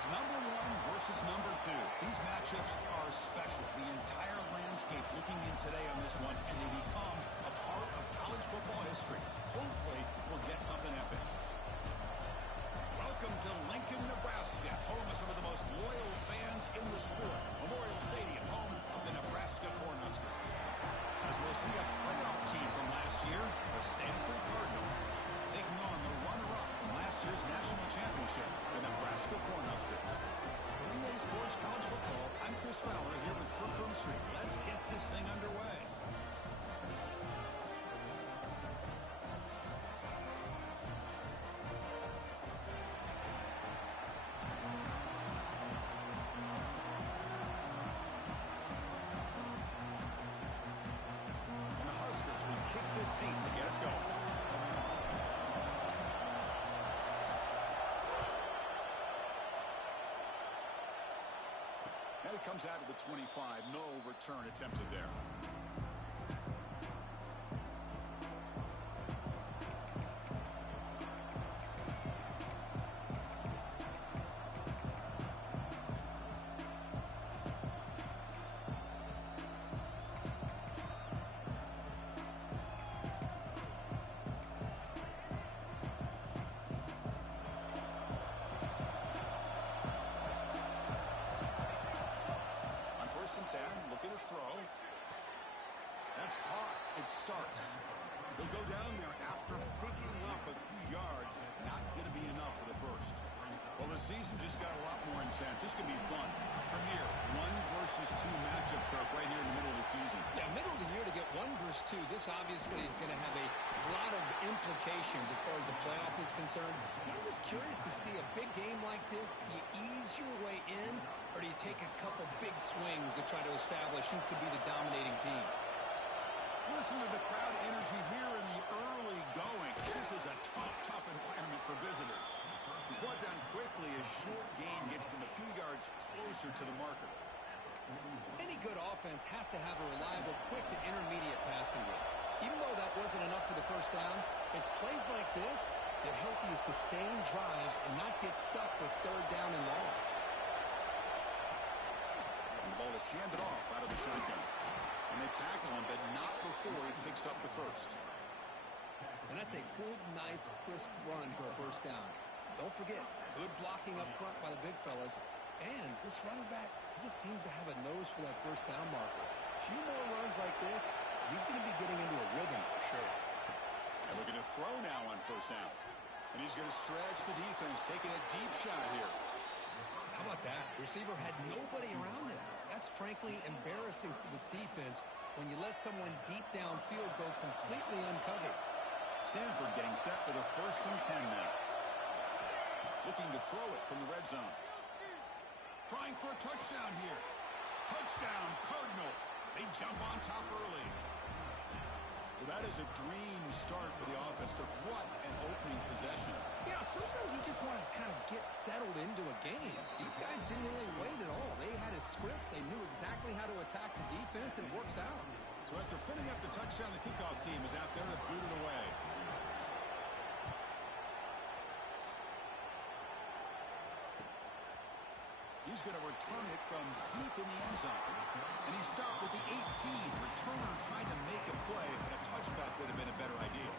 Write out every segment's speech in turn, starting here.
It's number 1 versus number 2. These matchups are special. The entire landscape looking in today on this one, and they become a part of college football history. Hopefully, we'll get something epic. Welcome to Lincoln, Nebraska, home of some of the most loyal fans in the sport. Memorial Stadium, home of the Nebraska Cornhuskers. As we'll see a playoff team from last year, the Stanford Cardinal, taking on the runner-up from last year's national championship, the Nebraska Cornhuskers. Green Bay Sports College Football, I'm Chris Fowler here with Kirk Street. Let's get this thing underway. And the Huskers will kick this deep to get us going. And it comes out of the 25. No return attempted there. Looking to throw. That's caught. It starts. He'll go down there after picking up a few yards. Not going to be enough for the first. Well, the season just got a lot more intense. This could be fun. Premier 1 versus 2 matchup, Kirk, right here in the middle of the season. Yeah, middle of the year to get 1 versus 2. This obviously is going to have a lot of implications as far as the playoff is concerned. I'm just curious to see a big game like this. Do you ease your way in, or do you take a couple big swings to try to establish who could be the dominating team? Listen to the crowd energy here in the early going. This is a tough environment for visitors. He's brought down quickly. A short gain gets them a few yards closer to the marker. Any good offense has to have a reliable, quick to intermediate passing game. Even though that wasn't enough for the first down, it's plays like this that help you sustain drives and not get stuck with 3rd down and long. And the ball is handed off out of the shotgun. And they tackle him, but not before he picks up the first. And that's a good, nice, crisp run for a first down. Don't forget, good blocking up front by the big fellas. And this running back, he just seems to have a nose for that first down marker. A few more runs like this, he's going to be getting into a rhythm for sure. And looking to throw now on first down. And he's going to stretch the defense, taking a deep shot here. How about that? Receiver had nobody around him. That's frankly embarrassing for this defense when you let someone deep downfield go completely uncovered. Stanford getting set for the 1st and 10 now. Looking to throw it from the red zone. Trying for a touchdown here. Touchdown, Cardinal. They jump on top early. Well, that is a dream start for the offense. What an opening possession. Yeah, sometimes you just want to kind of get settled into a game. These guys didn't really wait at all. They had a script. They knew exactly how to attack the defense, and it works out. So after putting up the touchdown, the kickoff team is out there to boot it away. He's going to return it from deep in the end zone. And he stopped with the 18. Returner trying to make a play, but a touchback would have been a better idea.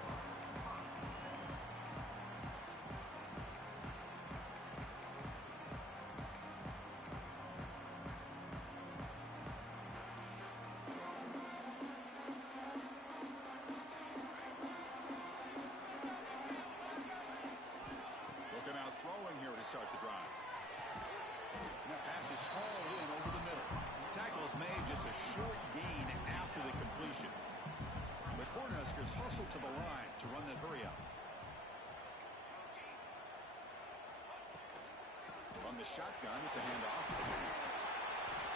Looking out throwing here to start the drive. And that pass is hauled in over the middle. Tackle is made, just a short gain after the completion. The Cornhuskers hustle to the line to run that hurry up. From the shotgun, it's a handoff.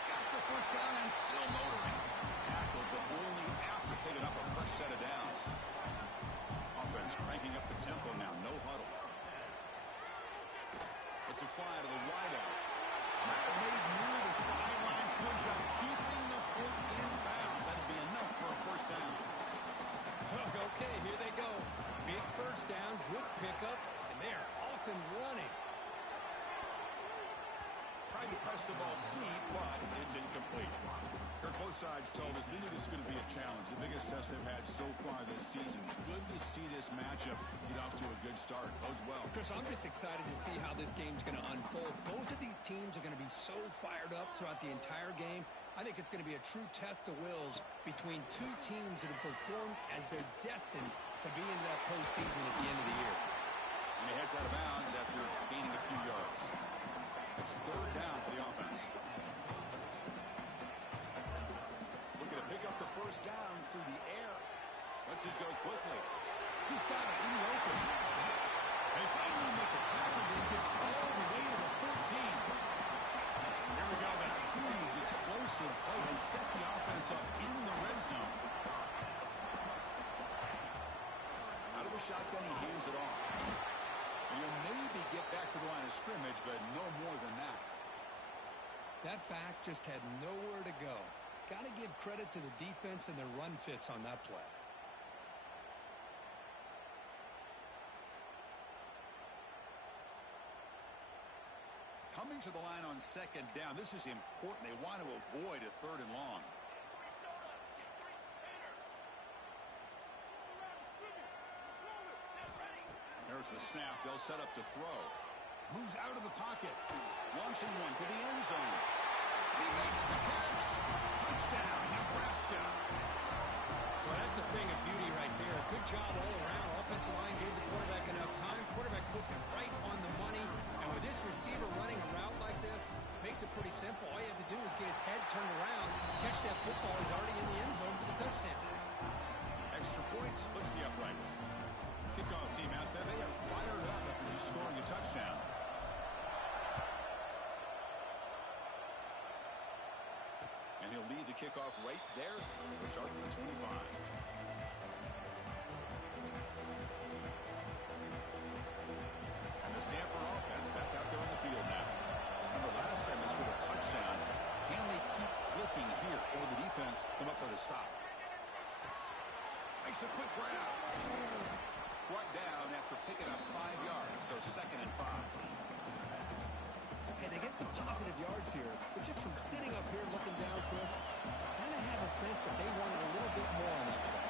Got the first down and still motoring. Tackled, but only after picking up a fresh set of downs. Offense cranking up the tempo now, no huddle. It's a fly to the wideout. That made near the sidelines. Good job keeping the foot in bounds. That'll be enough for a first down. Okay, here they go. Big first down, good pickup, and they are off and running. Tried to press the ball deep, but it's incomplete. Kirk, both sides told us they knew this was going to be a challenge. The biggest test they've had so far this season. Good to see this matchup get off to a good start. Bodes well. Chris, I'm just excited to see how this game's going to unfold. Both of these teams are going to be so fired up throughout the entire game. I think it's going to be a true test of wills between two teams that have performed as they're destined to be in that postseason at the end of the year. And he heads out of bounds after gaining a few yards. It's third down for the offense. Looking to pick up the first down through the air. Lets it go quickly. He's got it in the open. They finally make a tackle, but he gets all the way to the 14. Here we go. That huge explosive play has set the offense up in the red zone. Out of the shotgun, he hands it off. And he'll maybe get back to the line of scrimmage, but no more than that. That back just had nowhere to go. Got to give credit to the defense and their run fits on that play. Coming to the line on second down. This is important. They want to avoid a third and long. There's the snap. They'll set up to throw. Moves out of the pocket. Launching one to the end zone. He makes the catch. Touchdown, Nebraska. Well, that's a thing of beauty right there. Good job all around. Offensive line gave the quarterback enough time. Quarterback puts it right on the money. And with this receiver running a route like this, makes it pretty simple. All you have to do is get his head turned around, catch that football. He's already in the end zone for the touchdown. Extra point splits the uprights. Kickoff team out there. They are fired up after just scoring a touchdown. And he'll lead the kickoff right there. We'll start at the 25. And the Stanford offense back out there on the field now. Remember last time they scored a touchdown. Can they keep clicking here? Or will the defense come up with a stop? Makes a quick grab. Brought down after picking up 5 yards. So 2nd and 5. Hey, they get some positive yards here, but just from sitting up here looking down, Chris, I kind of have a sense that they wanted a little bit more on that play.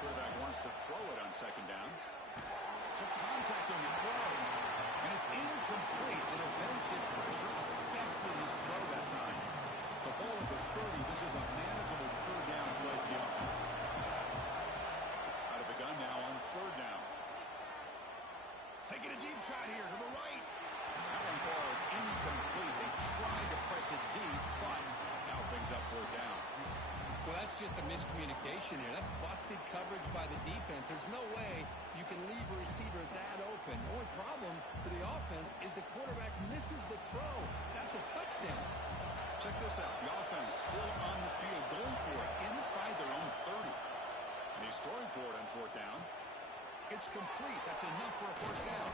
Quarterback wants to throw it on second down. Took contact on the throw, and it's incomplete. The defensive pressure affected his throw that time. So ball at the 30. This is a manageable third down play for the offense. Out of the gun now on third down. Taking a deep shot here to the right. That one falls incomplete. They tried to press it deep, but now brings up fourth down. Well, that's just a miscommunication here. That's busted coverage by the defense. There's no way you can leave a receiver that open. The only problem for the offense is the quarterback misses the throw. That's a touchdown. Check this out. The offense still on the field, going for it inside their own 30. And he's throwing for it on fourth down. It's complete. That's enough for a first down.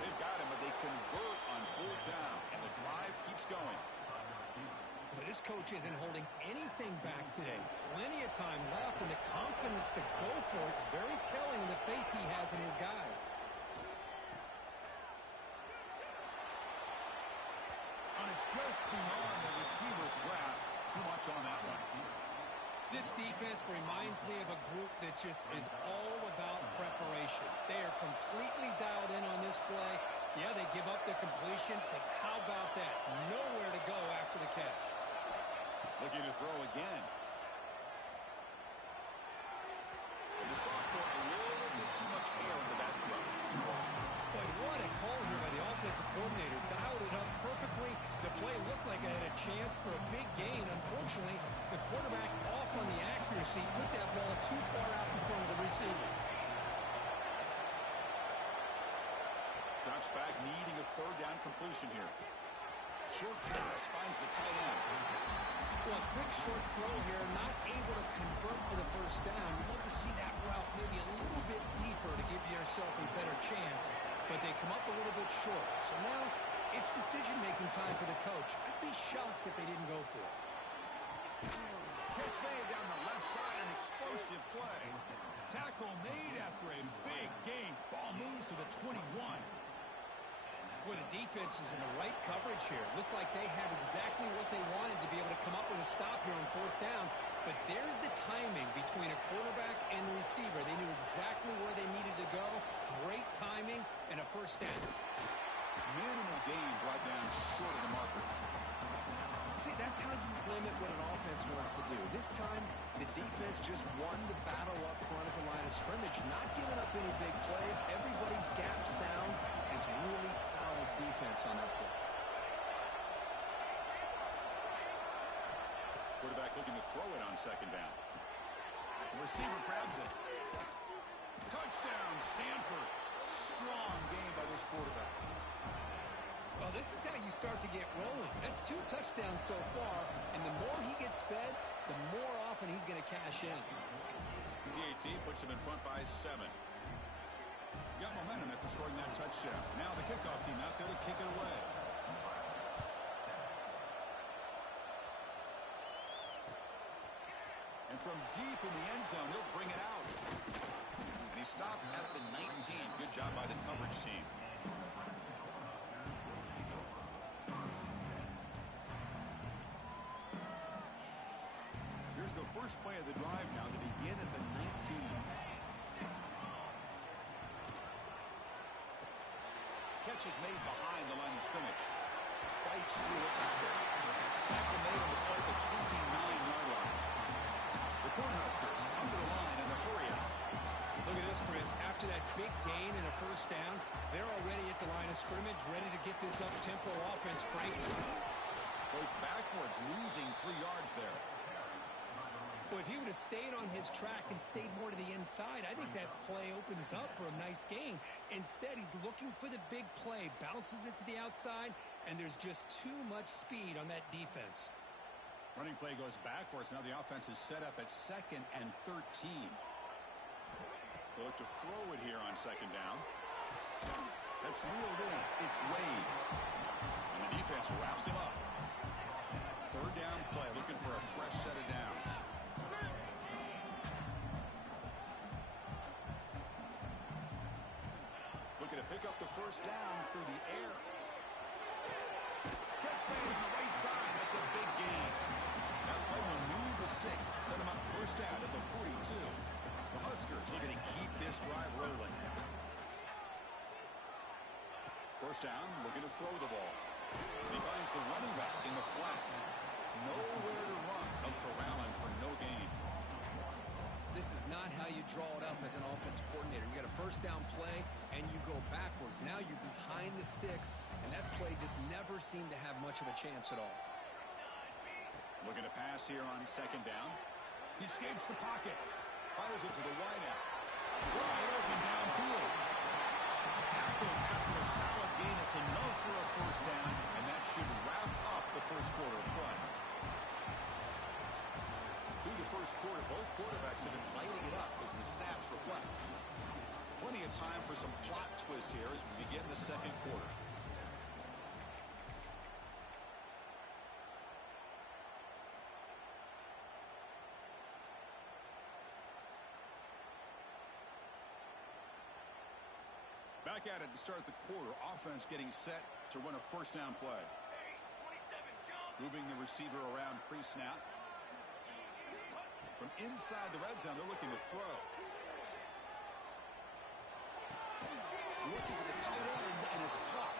They've got him, but they convert on fourth down, and the drive keeps going. Well, this coach isn't holding anything back today. Plenty of time left, and the confidence to go for it is very telling of the faith he has in his guys. And it's just beyond the receiver's grasp. Too much on that one. This defense reminds me of a group that just is all about preparation. They are completely dialed in on this play. Yeah, they give up the completion, but how about that? Nowhere to go after the catch. Looking to throw again. And the sophomore, a little bit too much air into that throw. Boy, what a call here by the offensive coordinator. Dialed it up perfectly. The play looked like it had a chance for a big gain. Unfortunately, the quarterback off on the accuracy, put that ball too far out in front of the receiver. Drops back, needing a third down completion here. Short pass finds the tight end. Well, a quick short throw here, not able to convert for the first down. You'd love to see that route maybe a little bit deeper to give yourself a better chance, but they come up a little bit short. So now it's decision-making time for the coach. I'd be shocked if they didn't go for it. Catch made down the left side, an explosive play. Tackle made after a big gain. Ball moves to the 21. Well, the defense is in the right coverage here. Looked like they had exactly what they wanted to be able to come up with a stop here on fourth down. But there's the timing between a quarterback and the receiver. They knew exactly where they needed to go. Great timing and a first down. Minimal gain brought down short of the marker. See, that's how you limit what an offense wants to do. This time, the defense just won the battle up front at the line of scrimmage, not giving up any big plays. Everybody's gap sound. It's really solid defense on that play. Quarterback looking to throw it on second down. The receiver grabs it. Touchdown, Stanford. Strong game by this quarterback. Well, this is how you start to get rolling. That's 2 touchdowns so far, and the more he gets fed, the more often he's going to cash in. PAT puts him in front by 7. Got momentum after scoring that touchdown. Now the kickoff team out there to kick it away. And from deep in the end zone, he'll bring it out. And he stopped at the 19. Good job by the coverage team. Here's the first play of the drive now to begin at the 19. Catch is made behind the line of scrimmage. Fights through the tackle. Tackle made on the play at the 29-yard line. The Cornhuskers come to the line and the hurry out. Look at this, Chris. After that big gain and a first down, they're already at the line of scrimmage, ready to get this up-tempo offense cranking. Goes backwards, losing 3 yards there. Well, if he would have stayed on his track and stayed more to the inside, I think that play opens up for a nice gain. Instead, he's looking for the big play, bounces it to the outside, and there's just too much speed on that defense. Running play goes backwards. Now the offense is set up at 2nd and 13. They look to throw it here on second down. That's reeled in. It's Wade. And the defense wraps him up. Third down play, looking for a fresh set of downs. Looking to pick up the first down through the air. Catch made on the right side. That's a big gain. That play will move the sticks. Set him up first down at the 42. The Huskers looking to keep this drive rolling. First down, looking to throw the ball. He finds the running back in the flat. Nowhere to run. Up to Rowland for no gain. This is not how you draw it up as an offensive coordinator. You got a first down play, and you go backwards. Now you're behind the sticks, and that play just never seemed to have much of a chance at all. Looking to pass here on second down. He escapes the pocket. Fires it to the wideout. Wide open downfield. Tackled after a solid gain. It's enough for a first down, and that should wrap up the first quarter of play. Through the first quarter, both quarterbacks have been lighting it up as the stats reflect. Plenty of time for some plot twists here as we begin the second quarter. Back at it to start the quarter. Offense getting set to run a first down play. Moving the receiver around pre-snap. From inside the red zone, they're looking to throw. Looking for the tight end, and it's caught.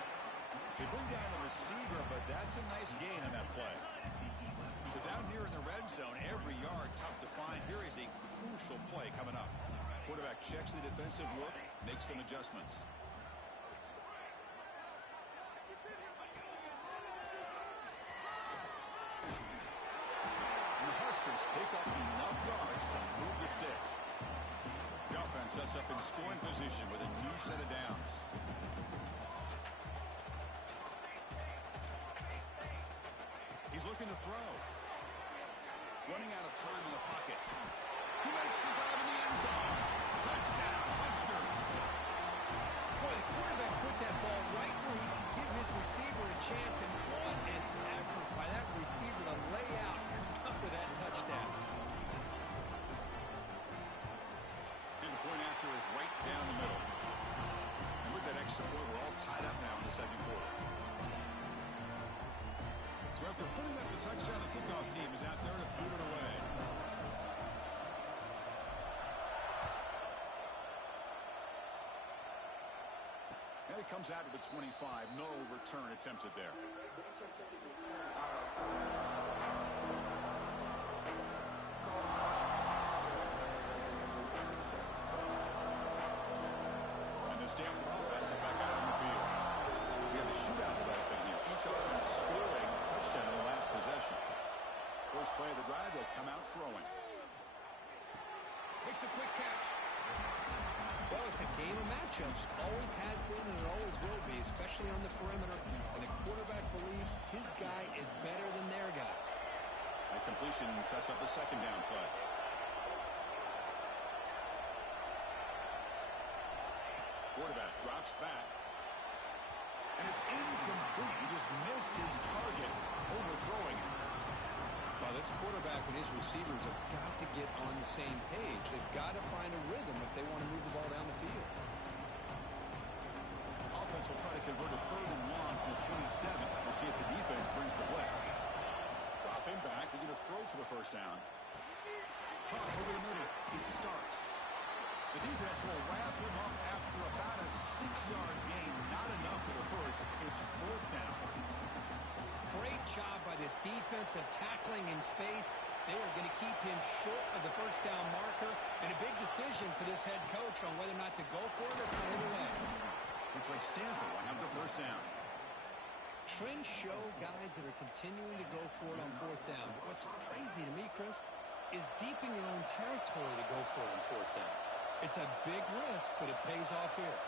They bring down the receiver, but that's a nice gain on that play. So down here in the red zone, every yard tough to find. Here is a crucial play coming up. Quarterback checks the defensive look, makes some adjustments. And the Huskers pick up enough yards to move the sticks. The offense sets up in scoring position with a new set of downs. He's looking to throw. Running out of time in the pocket. He makes the grab in the end zone. Touchdown, Huskers. Boy, the quarterback put that ball right where he could give his receiver a chance, and what an effort by that receiver to lay out and come up with that touchdown. And the point after is right down the middle. And with that extra point, we're all tied up now in the second quarter. After putting up the touchdown, the kickoff team is out there to boot it away. And it comes out to the 25. No return attempted there. And the Stanford offense is back out on the field. We have a shootout developing here. Each offense scoring a touchdown in the last possession. First play of the drive, they'll come out throwing. Makes a quick catch. Well, it's a game of matchups. Always has been and it always will be, especially on the perimeter. And the quarterback believes his guy is better than their guy. The completion sets up a second down play. Quarterback drops back. And it's incomplete. He just missed his target, overthrowing it. Well, this quarterback and his receivers have got to get on the same page. They've got to find a rhythm if they want to move the ball down the field. Offense will try to convert a 3rd and long from the 27. We'll see if the defense brings the blitz. Drop him back. They're going to throw for the first down. Puck over the middle. It starts. The defense will wrap him up after about a 6-yard gain. Not enough for the first. It's 4th down. Great job by this defensive tackling in space. They are going to keep him short of the first down marker. And a big decision for this head coach on whether or not to go for it or play it away. Looks like Stanford will have the first down. Trends show guys that are continuing to go for it on 4th down. What's crazy to me, Chris, is deep in your own territory to go for it on 4th down. It's a big risk, but it pays off here.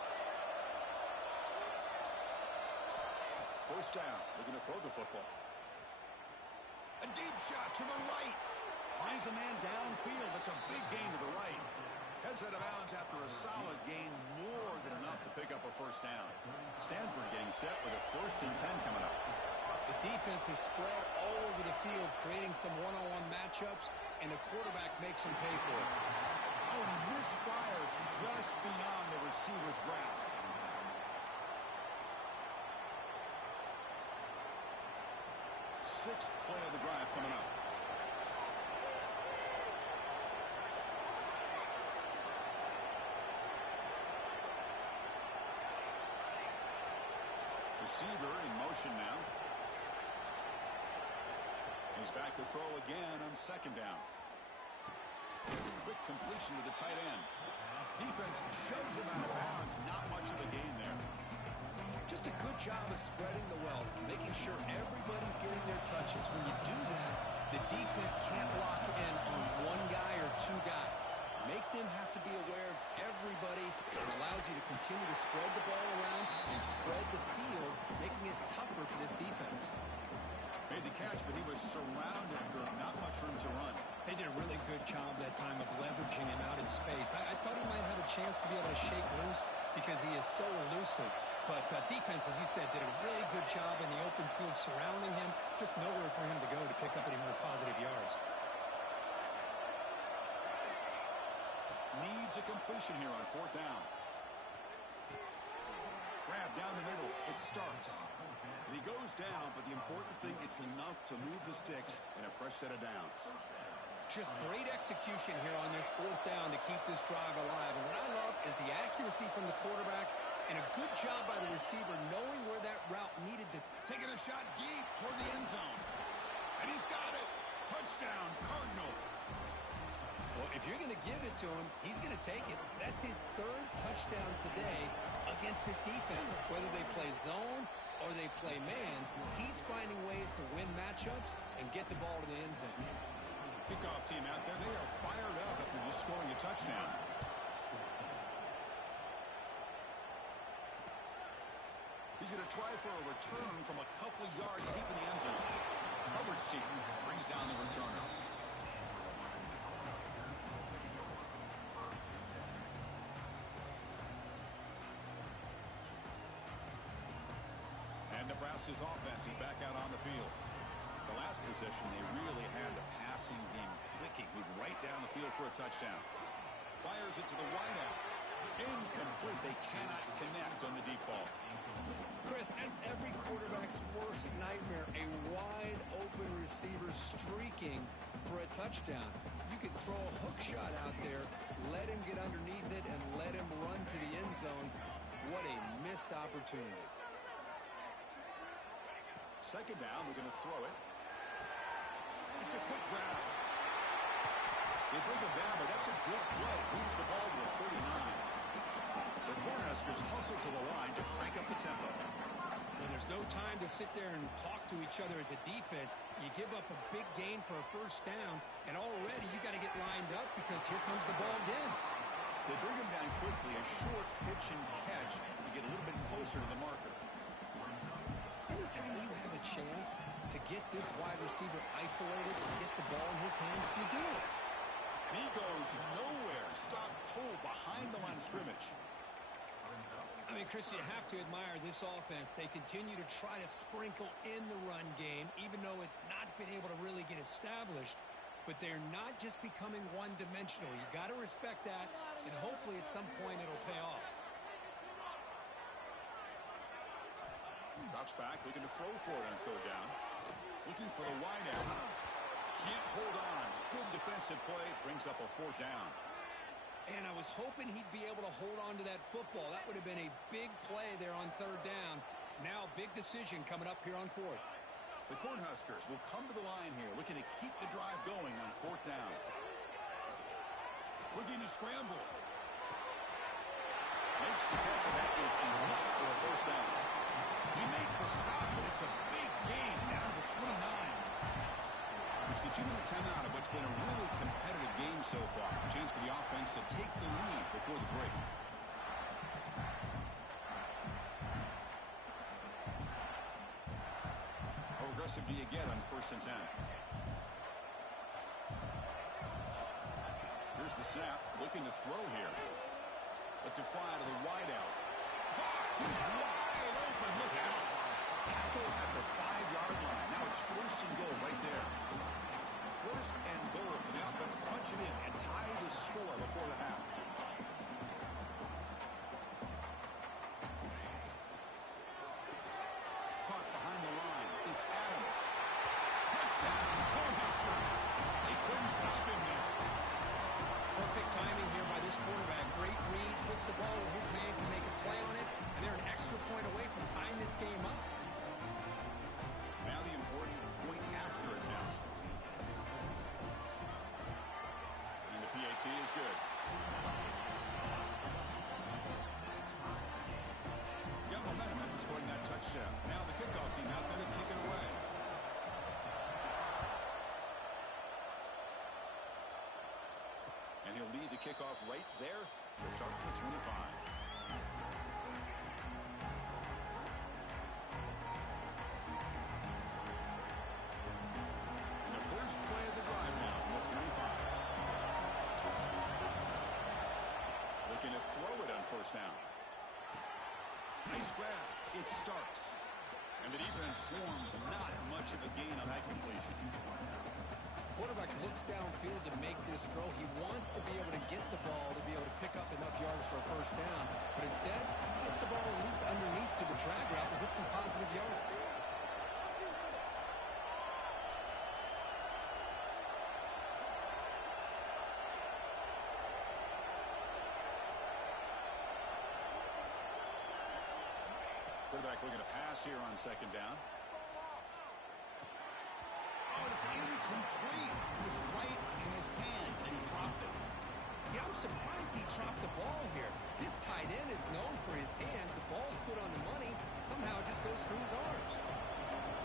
First down. They're going to throw the football. A deep shot to the right. Finds a man downfield. That's a big gain to the right. Heads out of bounds after a solid gain, more than enough to pick up a first down. Stanford getting set with a 1st and 10 coming up. The defense is spread all over the field, creating some one-on-one matchups, and the quarterback makes him pay for it. Oh, and he misfires just beyond the receiver's grasp. Sixth play of the drive coming up. Receiver in motion now. He's back to throw again on 2nd down. Quick completion to the tight end. Defense shoves him out of bounds. Not much of a gain there. Just a good job of spreading the wealth, making sure everybody's getting their touches. When you do that, the defense can't lock in on one guy or 2 guys. Make them have to be aware of everybody. It allows you to continue to spread the ball around and spread the field, making it tougher for this defense. Made the catch, but he was surrounded. Not much room to run. They did a really good job that time of leveraging him out in space. I thought he might have a chance to be able to shake loose because he is so elusive. But defense, as you said, did a really good job in the open field surrounding him. Just nowhere for him to go to pick up any more positive yards. Needs a completion here on 4th down. Grab down the middle. It starts. And he goes down, but the important thing, it's enough to move the sticks in a fresh set of downs. Just great execution here on this 4th down to keep this drive alive. And what I love is the accuracy from the quarterback and a good job by the receiver knowing where that route needed to. Taking a shot deep toward the end zone. And he's got it. Touchdown, Cardinal. Well, if you're going to give it to him, he's going to take it. That's his 3rd touchdown today against this defense. Whether they play zone or they play man, he's finding ways to win matchups and get the ball to the end zone. Kickoff team out there, they are fired up after just scoring a touchdown. He's going to try for a return from a couple of yards deep in the end zone. Hubbard's team brings down the returner. And Nebraska's offense is back out on the field. The last possession, they really had the passing game clicking. Moved right down the field for a touchdown. Fires it to the wideout. Incomplete. They cannot connect on the deep ball. Chris, that's every quarterback's worst nightmare, a wide-open receiver streaking for a touchdown. You could throw a hook shot out there, let him get underneath it, and let him run to the end zone. What a missed opportunity. Second down, we're going to throw it. It's a quick grab. They bring him down, but that's a good play. Moves the ball to a 39. The Cornhuskers hustle to the line to crank up the tempo. When there's no time to sit there and talk to each other as a defense, you give up a big gain for a first down, and already you got to get lined up because here comes the ball again. They bring him down quickly, a short pitch and catch to get a little bit closer to the marker. Anytime you have a chance to get this wide receiver isolated and get the ball in his hands, you do it. And he goes nowhere. Stop cold behind the line of scrimmage. I mean, Chris, you have to admire this offense. They continue to try to sprinkle in the run game, even though it's not been able to really get established. But they're not just becoming one-dimensional. You got to respect that, and hopefully at some point it'll pay off. Drops back, looking to throw for it on third down. Looking for the wide out. Can't hold on. Good defensive play. Brings up a fourth down. And I was hoping he'd be able to hold on to that football. That would have been a big play there on third down. Now a big decision coming up here on fourth. The Cornhuskers will come to the line here, looking to keep the drive going on fourth down. Looking to scramble. Makes the catch, and that is enough for a first down. He made the stop, but it's a big gain down to 29. It's the 2-minute timeout of what's been a really competitive game so far. A chance for the offense to take the lead before the break. How aggressive do you get on first and 10? Here's the snap. Looking to throw here. Lets it fly to the wideout. He's wide open. Look out. Tackle at the 5-yard line. Now it's first and goal right there. First and goal for the offense. Punch it in and tie the score before the half. Caught behind the line. It's Adams. Touchdown, Cornhuskers. They couldn't stop him there. Perfect timing here by this quarterback. Great read. Puts the ball where his man can make a play on it. And they're an extra point away from tying this game up. Now the important point after attempt. And the PAT is good. Got momentum after scoring that touchdown. Now the kickoff team out there to kick it away. And he'll lead the kickoff right there to start from the 25. Play of the drive now from the 25. Looking to throw it on first down. Nice grab. It starts. And the defense swarms. Not much of a gain on that completion. Quarterback looks downfield to make this throw. He wants to be able to get the ball to be able to pick up enough yards for a first down. But instead, gets the ball at least underneath to the drag route and gets some positive yards. Quarterback looking to pass here on second down. Oh, it's incomplete. It was right in his hands, and he dropped it. Yeah, I'm surprised he dropped the ball here. This tight end is known for his hands. The ball's put on the money. Somehow it just goes through his arms.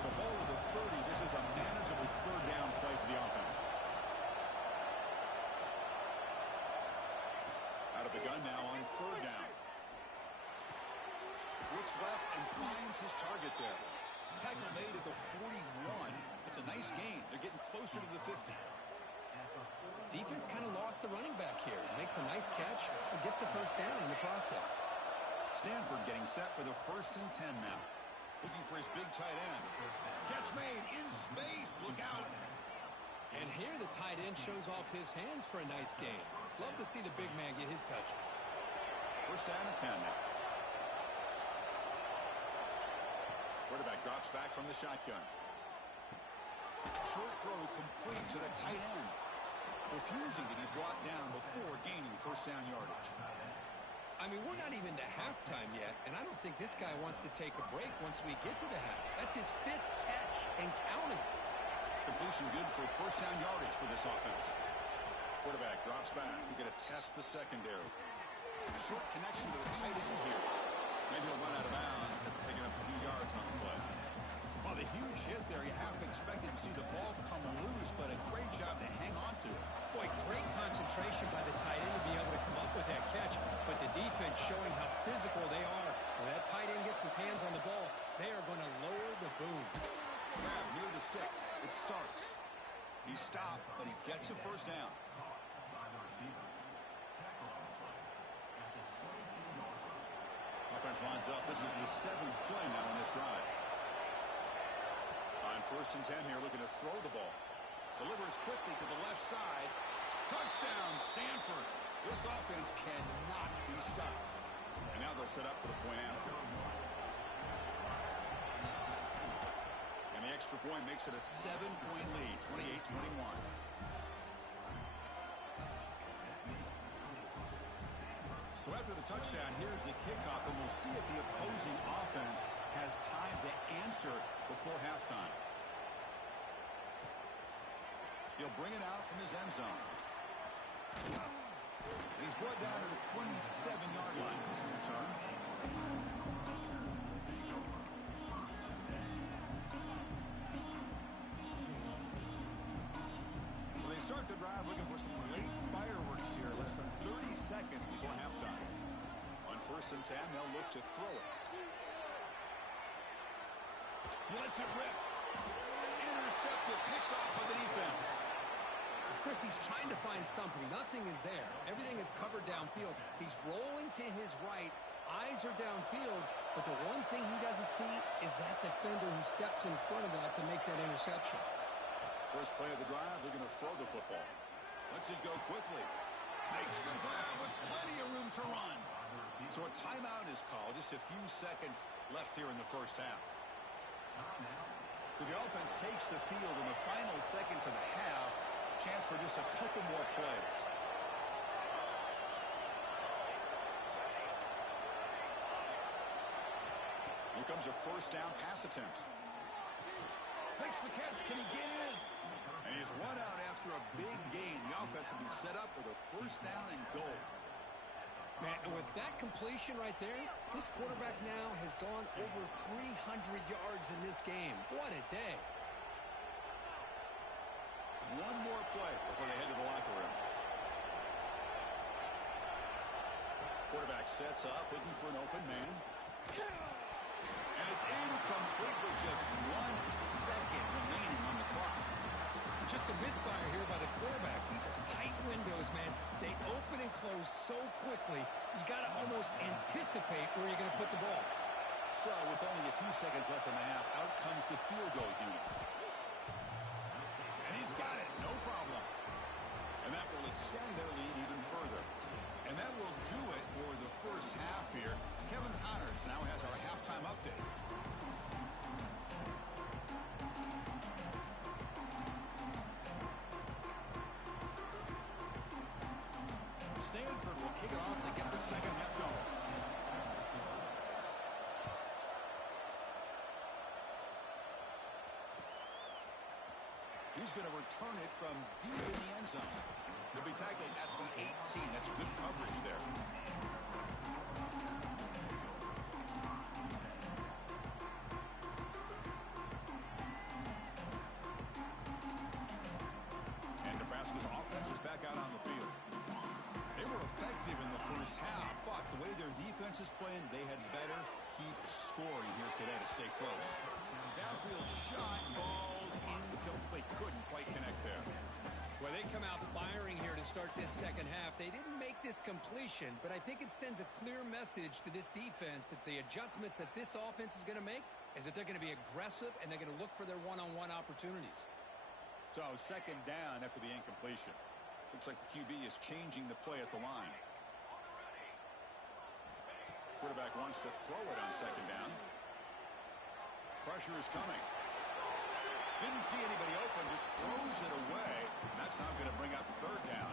So ball with the 30. This is a manageable third down play for the offense. Out of the gun now on third down. Looks left and finds his target there. Tackle made at the 41. It's a nice gain. They're getting closer to the 50. Defense kind of lost the running back here. Makes a nice catch and gets the first down in the process. Stanford getting set for the first and 10 now. Looking for his big tight end. Catch made in space. Look out. And here the tight end shows off his hands for a nice gain. Love to see the big man get his touches. First down and 10 now. Quarterback drops back from the shotgun. Short throw complete to the tight end. Refusing to be brought down before gaining first down yardage. I mean, we're not even to halftime yet, and I don't think this guy wants to take a break once we get to the half. That's his 5th catch and counting. Completion good for first down yardage for this offense. Quarterback drops back. We're going to test the secondary. Short connection to the tight end here. And he'll run out of bounds after picking up a few yards on the play. Well, the huge hit there, you half expected to see the ball come loose, but a great job to hang on to it. Boy, great concentration by the tight end to be able to come up with that catch, but the defense showing how physical they are. When that tight end gets his hands on the ball, they are going to lower the boom. Grab near the sticks. It starts. He stopped, but he gets a first down. Offense lines up. This is the 7th play now in this drive. On 1st and 10 here, looking to throw the ball. Delivers quickly to the left side. Touchdown, Stanford. This offense cannot be stopped. And now they'll set up for the point after. And the extra point makes it a 7-point lead, 28-21. So after the touchdown, here's the kickoff, and we'll see if the opposing offense has time to answer before halftime. He'll bring it out from his end zone. And he's brought down to the 27-yard line. Decent return. So they start the drive looking for some late fireworks here. Less than 30 seconds before halftime. On 1st and 10, they'll look to throw it. He lets it rip. Intercepted, picked off by the defense. Chris, he's trying to find something. Nothing is there. Everything is covered downfield. He's rolling to his right. Eyes are downfield. But the one thing he doesn't see is that defender who steps in front of that to make that interception. First play of the drive, they're going to throw the football. Lets it go quickly. Makes the grab with plenty of room to run. So a timeout is called. Just a few seconds left here in the first half. So the offense takes the field in the final seconds of the half. Chance for just a couple more plays. Here comes a first down pass attempt. Makes the catch. Can he get in? And he's run out after a big gain. The offense will be set up with a first down and goal. Man, and with that completion right there, this quarterback now has gone over 300 yards in this game. What a day. One more play before they head to the locker room. Quarterback sets up, looking for an open man. And it's incomplete with just 1 second remaining on the clock. Just a misfire here by the quarterback. These are tight windows, man. They open and close so quickly, you got to almost anticipate where you're going to put the ball. So, with only a few seconds left in the half, out comes the field goal unit. And he's got it, no problem. And that will extend their lead even further. And that will do it for the first half here. Kevin Connors now has our halftime update. Stanford will kick it off to get the second half going. He's going to return it from deep in the end zone. He'll be tackled at the 18. That's good coverage there. And Nebraska's offense is back out on the field. They were effective in the first half, but the way their defense is playing, they had better keep scoring here today to stay close. Downfield shot, balls incomplete. Couldn't quite connect there. Well, they come out firing here to start this second half. They didn't make this completion, but I think it sends a clear message to this defense that the adjustments that this offense is going to make is that they're going to be aggressive and they're going to look for their one-on-one opportunities. So second down after the incompletion. Looks like the QB is changing the play at the line. Quarterback wants to throw it on second down. Pressure is coming. Didn't see anybody open, just throws it away. And that's not going to bring up third down.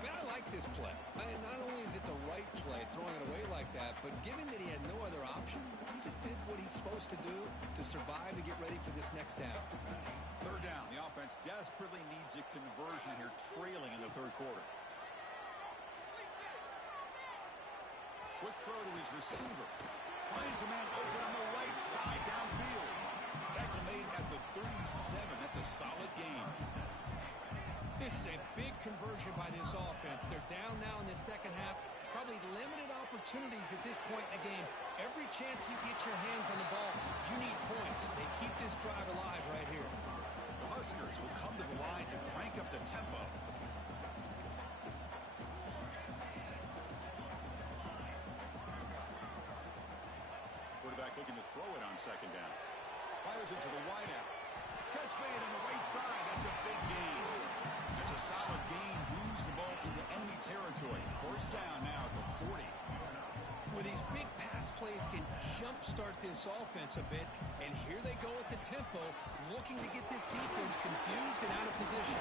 Man, I like this play. Not only is it the right play, throwing it away like that, but given that he had no other option, he just did what he's supposed to do to survive and get ready for this next down. Third down. The offense desperately needs a conversion here, trailing in the third quarter. Quick throw to his receiver. Finds a man open on the right side downfield. Tackle made at the 37. That's a solid gain. This is a big conversion by this offense. They're down now in the second half. Probably limited opportunities at this point in the game. Every chance you get your hands on the ball, you need points. They keep this drive alive right here. The Huskers will come to the line and crank up the tempo. Quarterback looking to throw it on second down. Fires it to the wideout. Catch made on the right side. That's a big gain. That's a solid gain. Moves the ball into enemy territory. First down now at the 40. With these big pass plays can jumpstart this offense a bit. And here they go at the tempo, looking to get this defense confused and out of position.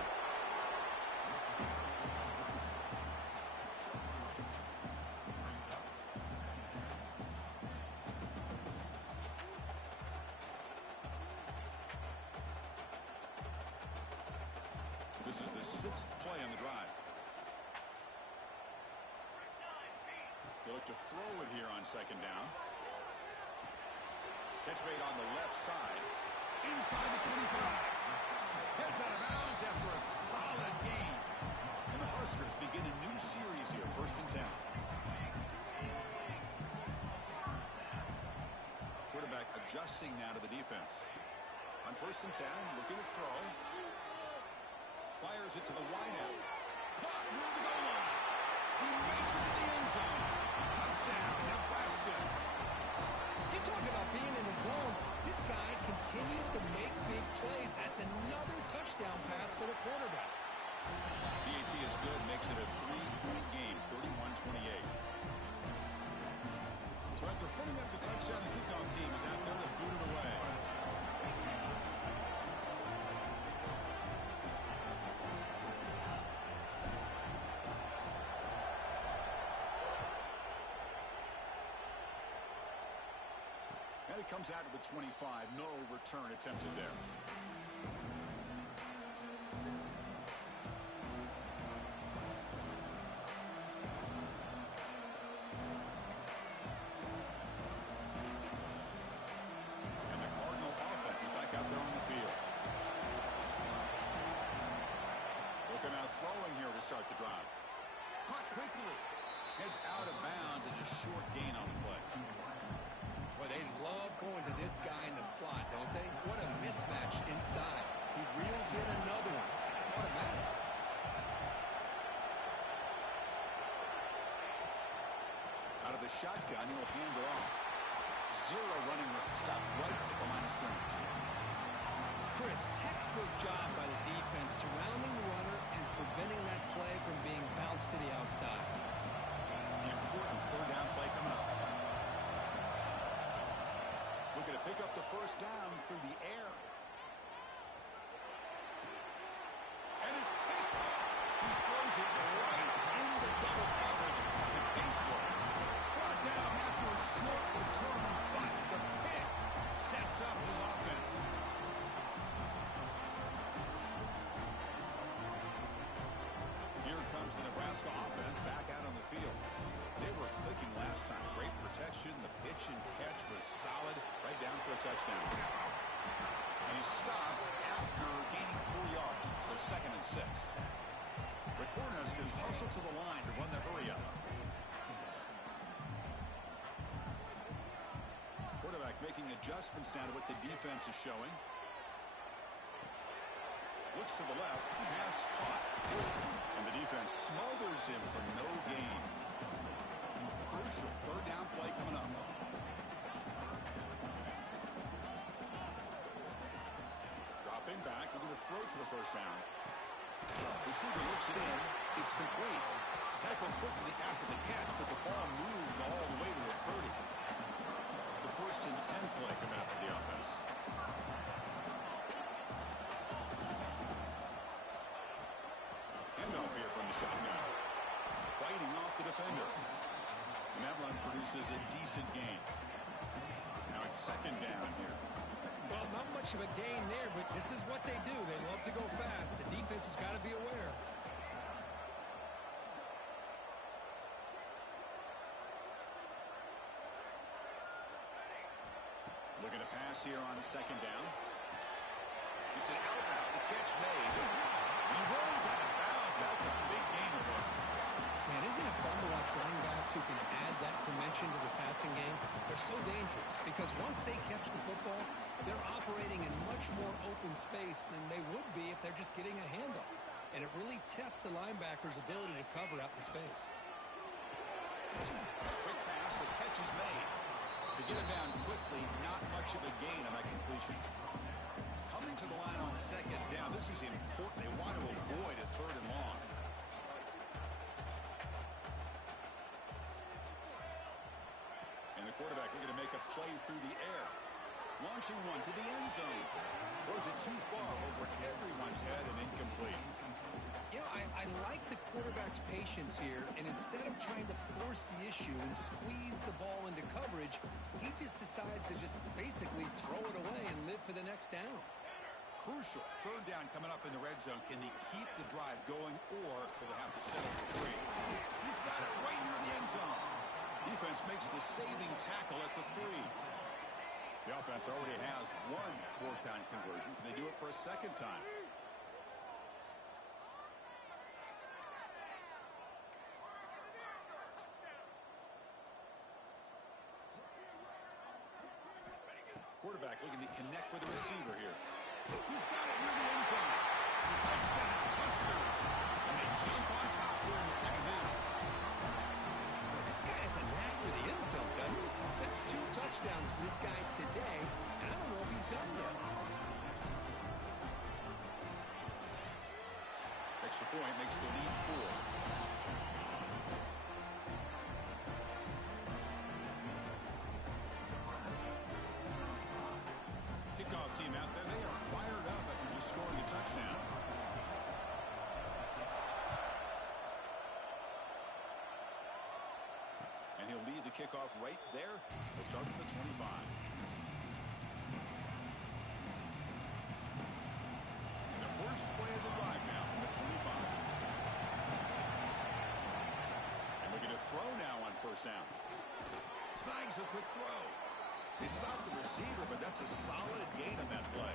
This is the sixth play on the drive. They look to throw it here on second down. Catch made on the left side. Inside the 25. Heads out of bounds after a solid gain. And the Huskers begin a new series here, 1st and 10. Quarterback adjusting now to the defense. On 1st and 10, looking to throw. Fires it to the wideout. Caught near the goal line. He makes it to the end zone. Touchdown, Nebraska. You talk about being in the zone. This guy continues to make big plays. That's another touchdown pass for the quarterback. BAT is good, makes it a 3-point game, 31-28. So after putting up the touchdown, the kickoff team is out there to boot it away. And it comes out of the 25. No return attempted there. And the Cardinal offense is back out there on the field. Looking out throwing here to start the drive. Caught quickly. Heads out of bounds as a short gain on the play. Well, they love going to this guy in the slot, don't they? What a mismatch inside. He reels in another one. This guy's automatic. Out of the shotgun, he'll hand it off. Zero running room. Stop right at the line of scrimmage. Chris, textbook job by the defense surrounding the runner and preventing that play from being bounced to the outside. The important third down play coming up. Looking to pick up the first down through the air. And it's picked up. He throws it right into double coverage. And baseball brought down after a short return, but the pick sets up his offense. Here comes the Nebraska offense back out on the field. They were clicking last time. Great protection. The pitch and catch was solid. Right down for a touchdown. And he stopped after gaining 4 yards. So 2nd and 6. The Cornhuskers hustle to the line to run the hurry up. Quarterback making adjustments down to what the defense is showing. Looks to the left. Pass caught. And the defense smothers him for no gain. Crucial third down play coming up. Dropping back, looking to throw for the first down. Receiver looks it in. It's complete. Tackle quickly after the catch, but the ball moves all the way to the 30. It's a 1st and 10 play coming up for the offense. defender. And that run produces a decent gain. Now it's second down here. Well, not much of a gain there, but this is what they do. They love to go fast. The defense has got to be aware. Looking to pass here on a second down. It's an out-route. The catch made. He rolls out of bounds. That's a big gainer there. Man, isn't it fun to watch running backs who can add that dimension to the passing game? They're so dangerous because once they catch the football, they're operating in much more open space than they would be if they're just getting a handoff. And it really tests the linebacker's ability to cover out the space. Quick pass. The catch is made. To get him down quickly, not much of a gain on that completion. Coming to the line on second down. This is important. They want to avoid a third and long. And the quarterback looking to make a play through the air. Launching one to the end zone. Throws it too far over everyone's head and incomplete. You know, I like the quarterback's patience here, and instead of trying to force the issue and squeeze the ball into coverage, he just decides to just basically throw it away and live for the next down. Crucial. Third down coming up in the red zone. Can he keep the drive going, or will they have to settle for 3? He's got it right near the end zone. Defense makes the saving tackle at the 3. The offense already has one fourth down conversion. Can they do it for a second time? Quarterback looking to connect with the receiver here. He's got it near the end zone. Touchdown, Huskers. And they jump on top here in the second half. This guy has a knack for the end zone, doesn't he? That's 2 touchdowns for this guy today, and I don't know if he's done yet. Extra point makes the lead 4. Kickoff team out there, they are fired up after just scoring a touchdown. And he'll lead the kickoff right there. He'll start from the 25. And the first play of the drive now from the 25. And looking to throw now on first down. Snags a quick throw. They stop the receiver, but that's a solid gain on that play.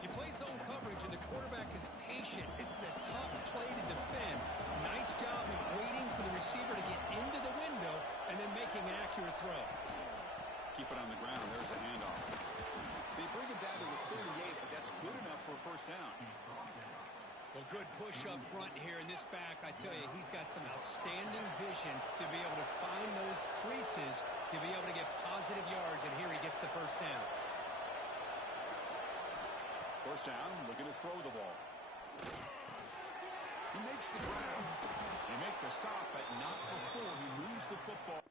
You play zone coverage, and the quarterback is patient. This is a tough play to defend. Nice job of waiting for the receiver to get into the window and then making an accurate throw. Keep it on the ground. There's a handoff. They bring it down to the 38, but that's good enough for a first down. Well, good push up front here in this back. I tell you, he's got some outstanding vision to be able to find those creases, to be able to get positive yards, and here he gets the first down. First down, looking to throw the ball. He makes the grab. They make the stop, but not before he moves the football.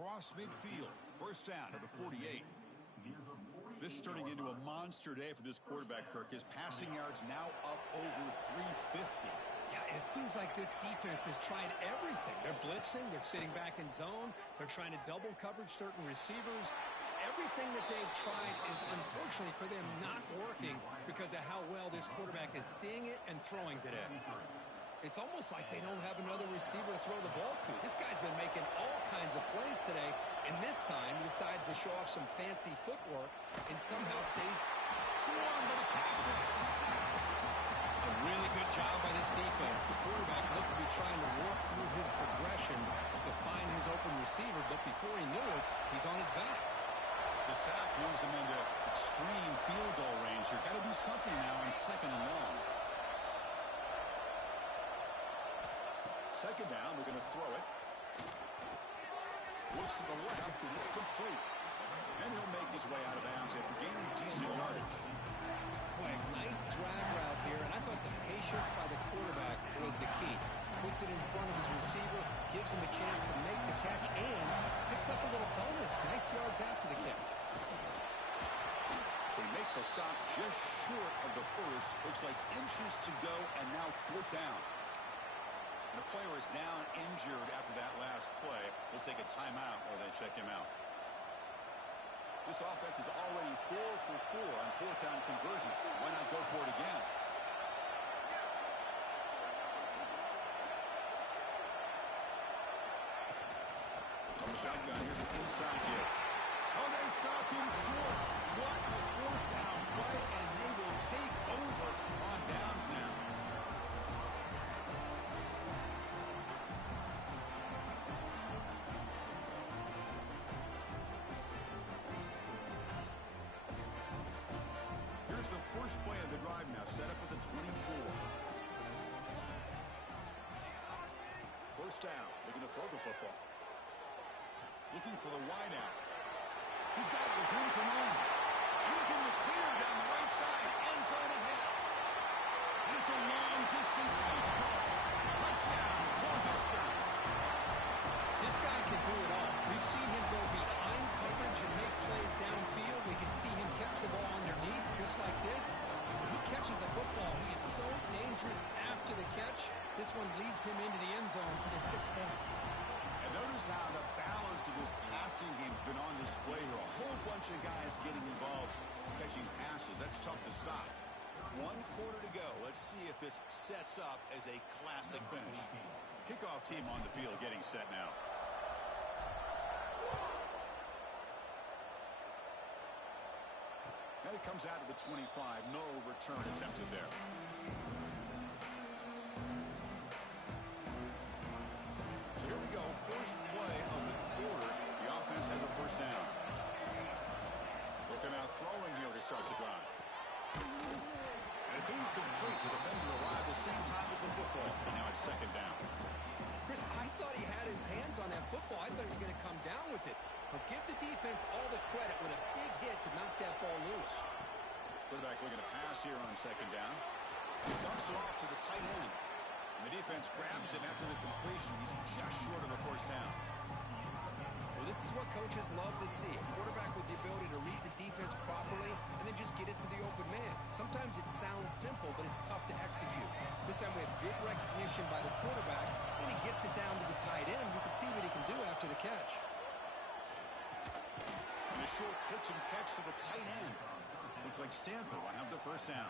across midfield. First down to the 48. This is turning into a monster day for this quarterback, Kirk. His passing yards now up over 350. Yeah, and it seems like this defense has tried everything. They're blitzing. They're sitting back in zone. They're trying to double coverage certain receivers. Everything that they've tried is, unfortunately for them, not working because of how well this quarterback is seeing it and throwing today. It's almost like they don't have another receiver to throw the ball to. This guy's been making all kinds of plays today, and this time decides to show off some fancy footwork and somehow stays swarmed by the passer. A really good job by this defense. The quarterback looked to be trying to work through his progressions to find his open receiver, but before he knew it, he's on his back. The sack moves him into extreme field goal range here. Got to do something now on 2nd and long. Second down, they're going to throw it. Looks to the left, and it's complete. And he'll make his way out of bounds after gaining decent yardage. Boy, nice drag route here, and I thought the patience by the quarterback was the key. Puts it in front of his receiver, gives him a chance to make the catch, and picks up a little bonus. Nice yards after the catch. They make the stop just short of the first. Looks like inches to go, and now 4th down. The player is down injured after that last play. We'll take a timeout while they check him out. This offense is already 4 for 4 on 4th down conversions. Why not go for it again? From the shotgun, here's an inside give. Oh, they stopped him short. What a 4th down play, and they will take over on downs now. First play of the drive now, set up at the 24. First down, looking to throw the football. Looking for the wide out. He's got it with room to run. He's in the clear down the right side, end zone ahead. And it's a long distance house call. Touchdown, Cornhuskers. This guy can do it all. We've seen him go behind coverage and make plays downfield. We can see him catch the ball underneath just like this. When he catches a football, he is so dangerous after the catch. This one leads him into the end zone for the 6 points. And notice how the balance of this passing game has been on display here. A whole bunch of guys getting involved catching passes. That's tough to stop. 1 quarter to go. Let's see if this sets up as a classic finish. Kickoff team on the field getting set now. And it comes out of the 25. No return attempted there. So here we go. First play of the quarter. The offense has a first down. Looking out throwing here to start the drive. And it's incomplete. The defender arrived at the same time as the football. And now it's 2nd down. Chris, I thought he had his hands on that football. I thought he was going to come down with it. But give the defense all the credit with a big hit to knock that ball loose. Quarterback looking to pass here on 2nd down. He dumps it off to the tight end. And the defense grabs him after the completion. He's just short of a first down. Well, this is what coaches love to see. A quarterback with the ability to read the defense properly and then just get it to the open man. Sometimes it sounds simple, but it's tough to execute. This time we have good recognition by the quarterback, and he gets it down to the tight end. You can see what he can do after the catch. And a short pitch and catch to the tight end. Looks like Stanford will have the first down.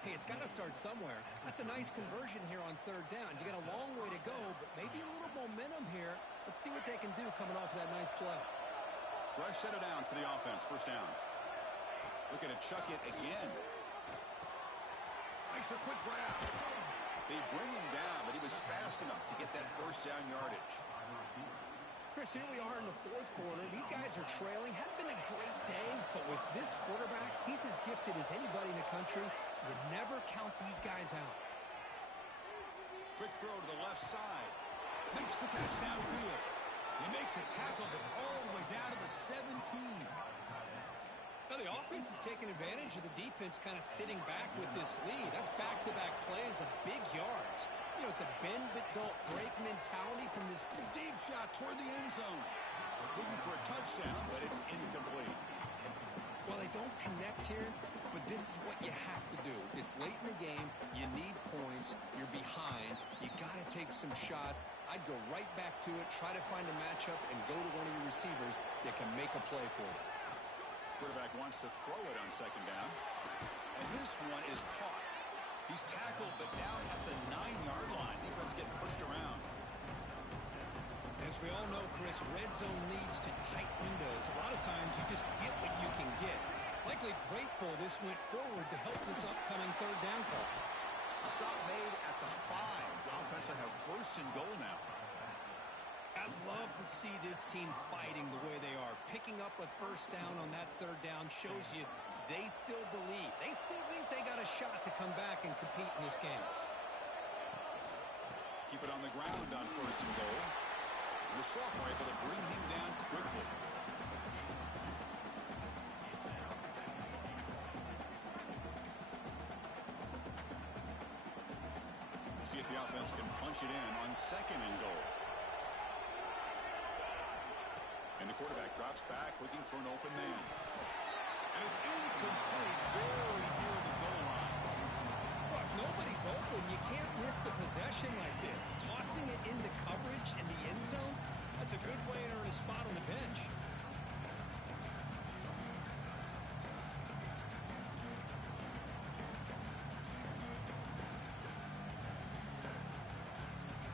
Hey, it's got to start somewhere. That's a nice conversion here on 3rd down. You got a long way to go, but maybe a little momentum here. Let's see what they can do coming off of that nice play. Fresh set of downs for the offense. First down. Looking to chuck it again. Makes a quick grab. They bring him down, but he was fast enough to get that first down yardage. Chris, here we are in the 4th quarter. These guys are trailing. Hadn't been a great day, but with this quarterback, he's as gifted as anybody in the country. You never count these guys out. Quick throw to the left side. Makes the catch downfield. You make the tackle, but all the way down to the 17. Now the offense is taking advantage of the defense kind of sitting back with this lead. That's back-to-back plays of big yards. You know, it's a bend but don't break mentality from this Deep shot toward the end zone. Looking for a touchdown, but it's incomplete. Well, they don't connect here, but this is what you have to do. It's late in the game. You need points. You're behind. You got to take some shots. I'd go right back to it, try to find a matchup, and go to one of your receivers that can make a play for you. Quarterback wants to throw it on second down. And this one is caught. He's tackled, but down at the 9-yard line. Defense getting pushed around. As we all know, Chris, red zone leads to tight windows. A lot of times you just get what you can get. Likely grateful this went forward to help this upcoming third down call. A stop made at the 5. The offense will have first and goal now. I'd love to see this team fighting the way they are. Picking up a first down on that third down shows you they still believe. They still think they got a shot to come back and compete in this game. Keep it on the ground on first and goal. The sophomore able to bring him down quickly. See if the offense can punch it in on second and goal. And the quarterback drops back looking for an open man. And it's incomplete, very near the goal line. Well, if nobody's open, you can't risk the possession like this. Tossing it into coverage in the end zone, that's a good way to earn a spot on the bench.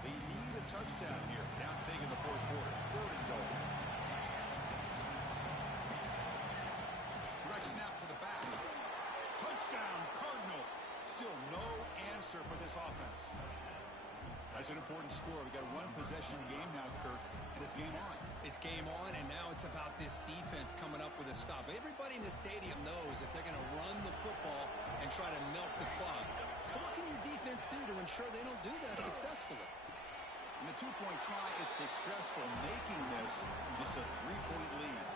They need a touchdown here. Down big in the fourth quarter. Third and goal. Direct snap to the back. Touchdown, Cardinal. Still no answer for this offense. That's an important score. We've got a one-possession game now, Kirk, and it's game on. It's game on, and now it's about this defense coming up with a stop. Everybody in the stadium knows that they're going to run the football and try to milk the clock. So what can your defense do to ensure they don't do that successfully? And the two-point try is successful, making this just a three-point lead.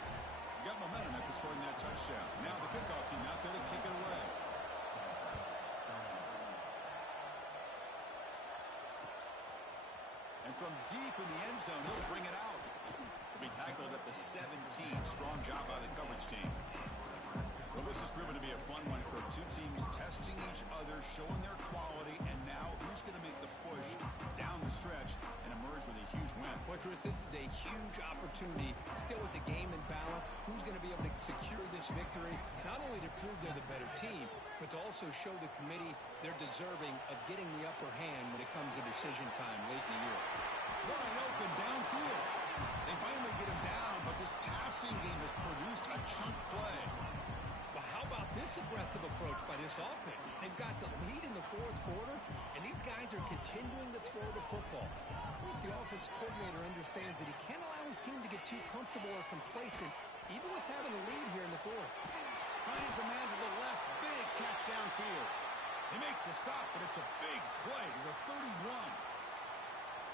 You got momentum after scoring that touchdown. Now the kickoff team out there to kick it away. And from deep in the end zone, they'll bring it out. They'll be tackled at the 17. Strong job by the coverage team. Well, this has proven to be a fun one for two teams testing each other, showing their quality, and now who's going to make the push down the stretch and emerge with a huge win. Well, Chris, this is a huge opportunity. Still with the game in balance, who's going to be able to secure this victory, not only to prove they're the better team, but to also show the committee they're deserving of getting the upper hand when it comes to decision time late in the year. Wide open downfield. They finally get him down, but this passing game has produced a chunk play. Well, how about this aggressive approach by this offense? They've got the lead in the fourth quarter, and these guys are continuing to throw the football. I think the offense coordinator understands that he can't allow his team to get too comfortable or complacent, even with having a lead here in the fourth. Finds a man to the left. Big catch downfield. They make the stop, but it's a big play to the 31.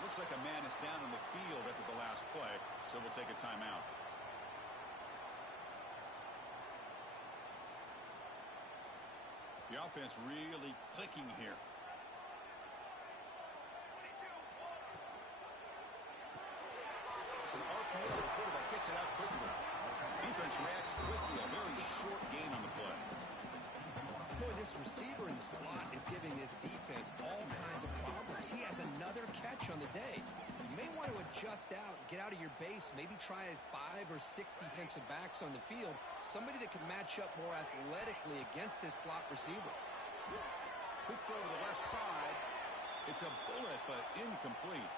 Looks like a man is down on the field after the last play, so we'll take a timeout. The offense really clicking here. It's an RPO. The quarterback gets it out quickly. Defense reacts quickly. A very short gain on the play. Boy, this receiver in the slot is giving this defense all kinds of problems. He has another catch on the day. You may want to adjust out, get out of your base, maybe try 5 or 6 defensive backs on the field, somebody that can match up more athletically against this slot receiver. Quick throw to the left side. It's a bullet, but incomplete.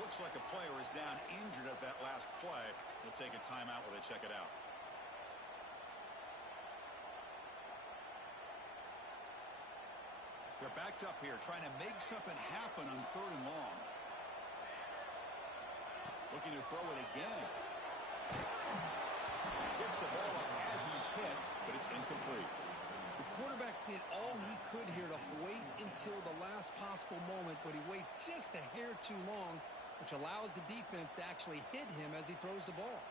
Looks like a player is down injured at that last play. We'll take a timeout while they check it out. They're backed up here, trying to make something happen on third and long. Looking to throw it again. Gets the ball up as he's hit, but it's incomplete. The quarterback did all he could here to wait until the last possible moment, but he waits just a hair too long, which allows the defense to actually hit him as he throws the ball.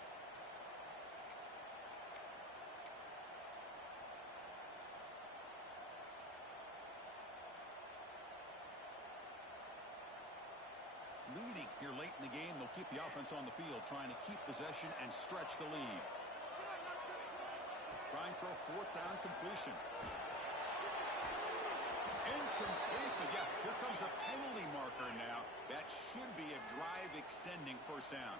here late in the game. They'll keep the offense on the field, trying to keep possession and stretch the lead. Trying for a fourth down completion. Incomplete, but yeah, here comes a penalty marker now. That should be a drive-extending first down.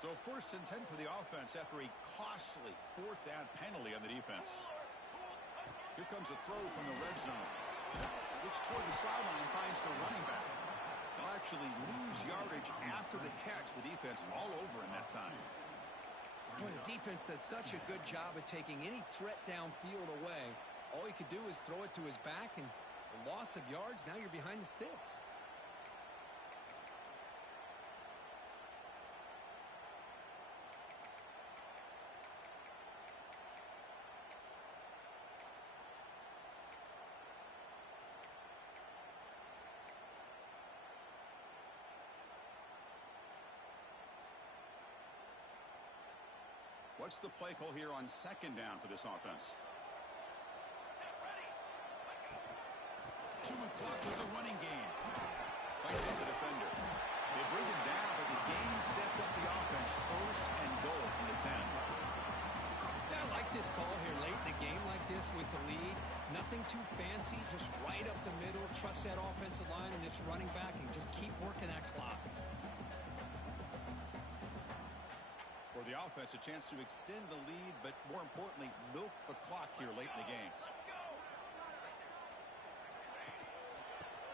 So 1st and 10 for the offense after a costly fourth down penalty on the defense. Here comes a throw from the red zone. Looks toward the sideline, finds the running back. They'll actually lose yardage after the catch. The defense all over in that time. Boy, the defense does such a good job of taking any threat downfield away. All he could do is throw it to his back, and a loss of yards, now you're behind the sticks. What's the play call here on 2nd down for this offense? 2 o'clock with the running game. Fights up the defender. They bring it down, but the game sets up the offense. 1st and goal from the 10. Yeah, I like this call here late in a game like this with the lead. Nothing too fancy, just right up the middle. Trust that offensive line and this running back and just keep working that clock. For the offense, a chance to extend the lead, but more importantly, milk the clock here late in the game.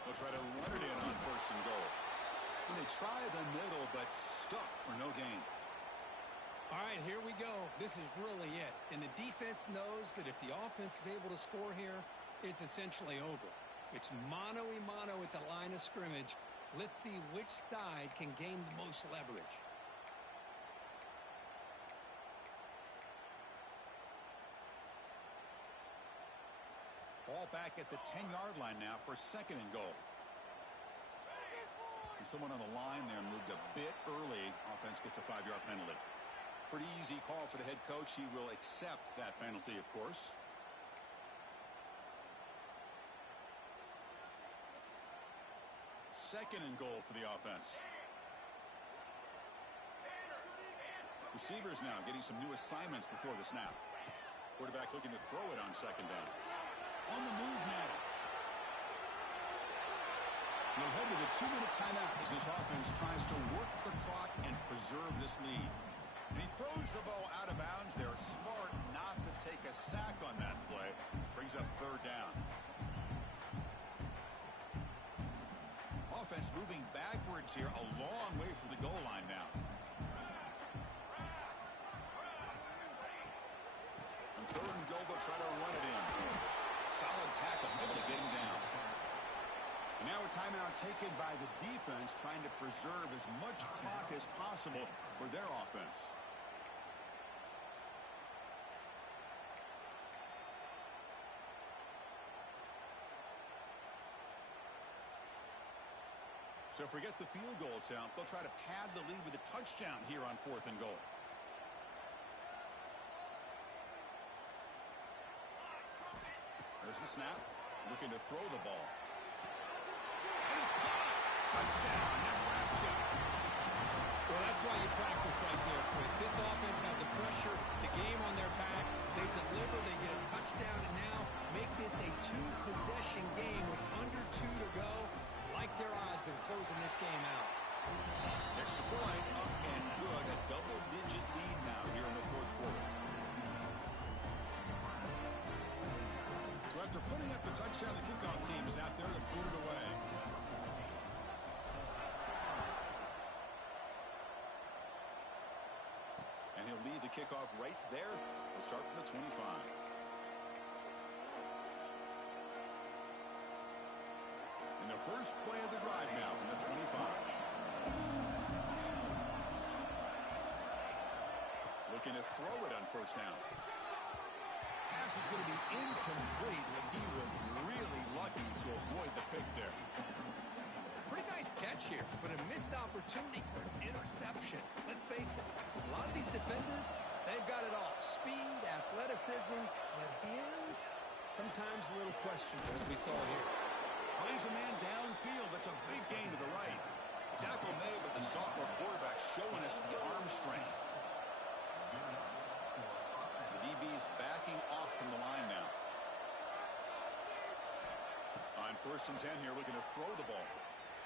They'll try to run it in on 1st and goal. And they try the middle, but stuck for no gain. All right, here we go. This is really it. And the defense knows that if the offense is able to score here, it's essentially over. It's mano-a-mano at the line of scrimmage. Let's see which side can gain the most leverage. Ball back at the 10-yard line now for 2nd and goal. And someone on the line there moved a bit early. Offense gets a 5-yard penalty. Pretty easy call for the head coach. He will accept that penalty, of course. Second and goal for the offense. Receivers now getting some new assignments before the snap. Quarterback looking to throw it on 2nd down. On the move now. We'll head to the 2-minute timeout as this offense tries to work the clock and preserve this lead. And he throws the ball out of bounds. They're smart not to take a sack on that play. Brings up 3rd down. Offense moving backwards here, a long way from the goal line now. On 3rd and goal, they'll try to run it in. Solid tackle, able to get him down. And now a timeout taken by the defense, trying to preserve as much clock as possible for their offense. So forget the field goal attempt. They'll try to pad the lead with a touchdown here on 4th and goal. There's the snap. Looking to throw the ball. And it's caught. Touchdown, Nebraska. Well, that's why you practice right there, Chris. This offense had the pressure, the game on their back. They deliver, they get a touchdown, and now make this a 2-possession game with under 2 to go. Like their odds of closing this game out. Extra point, up and good. A double-digit lead now here in the 4th quarter. So after putting up the touchdown, the kickoff team is out there to boot it away. And he'll lead the kickoff right there. He'll start from the 25. And the first play of the drive now from the 25. Looking to throw it on 1st down. Pass is going to be incomplete, but he was really lucky to avoid the pick there. Pretty Nice catch here, but a missed opportunity for an interception. Let's face it, a lot of these defenders, they've got it all. Speed, athleticism, but hands, sometimes a little questionable, as we saw here. Finds a man downfield. That's a big gain to the right. Tackle made, but the sophomore quarterback showing us the arm strength. The DB's backing off from the line now. On 1st and 10 here, looking to throw the ball.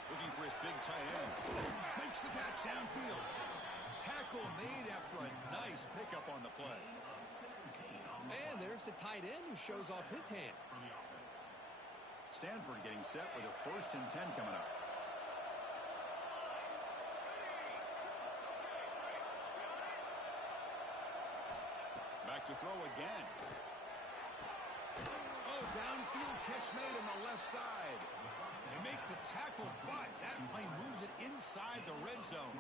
Looking for his big tight end. Makes the catch downfield. Tackle made after a nice pickup on the play. And there's the tight end who shows off his hands. Stanford getting set with a 1st and 10 coming up. Back to throw again. Oh, downfield catch made on the left side. They make the tackle, but that play moves it inside the red zone.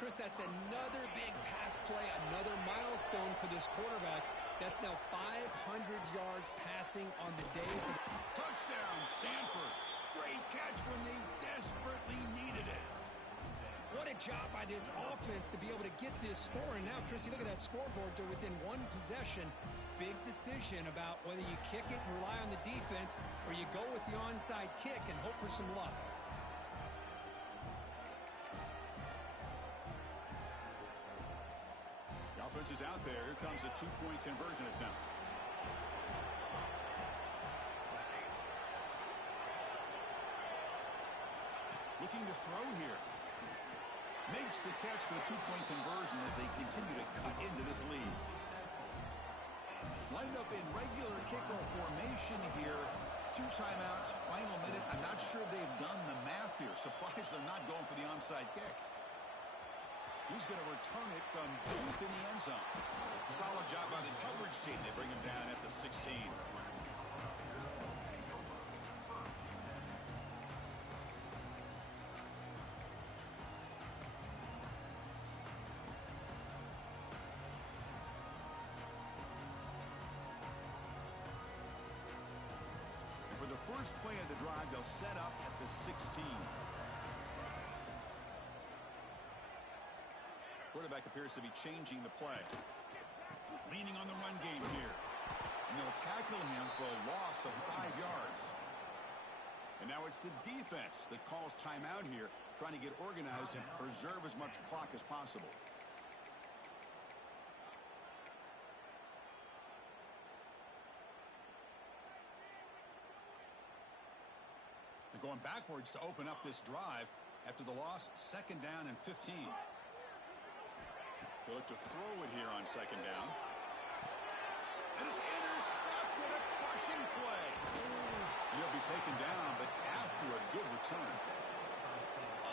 Chris, that's another big pass play, another milestone for this quarterback. That's now 500 yards passing on the day. Touchdown, Stanford. Great catch when they desperately needed it. What a job by this offense to be able to get this score. And now, Chris, you look at that scoreboard. They're within one possession. Big decision about whether you kick it and rely on the defense or you go with the onside kick and hope for some luck. The offense is out there. Here comes a two-point conversion attempt. Looking to throw here. Makes the catch for the two-point conversion as they continue to cut into this lead. Lined up in regular kickoff formation here. 2 timeouts, final minute. I'm not sure they've done the math here. Surprised they're not going for the onside kick. He's going to return it from deep in the end zone. Solid job by the coverage team. They bring him down at the 16. For the first play of the drive, they'll set up at the 16. Quarterback appears to be changing the play. Leaning on the run game here. And they'll tackle him for a loss of 5 yards. And now it's the defense that calls timeout here, trying to get organized and preserve as much clock as possible. They're going backwards to open up this drive after the loss, 2nd down and 15. They'll look to throw it here on 2nd down. And it's intercepted, a crushing play. He'll be taken down, but after a good return.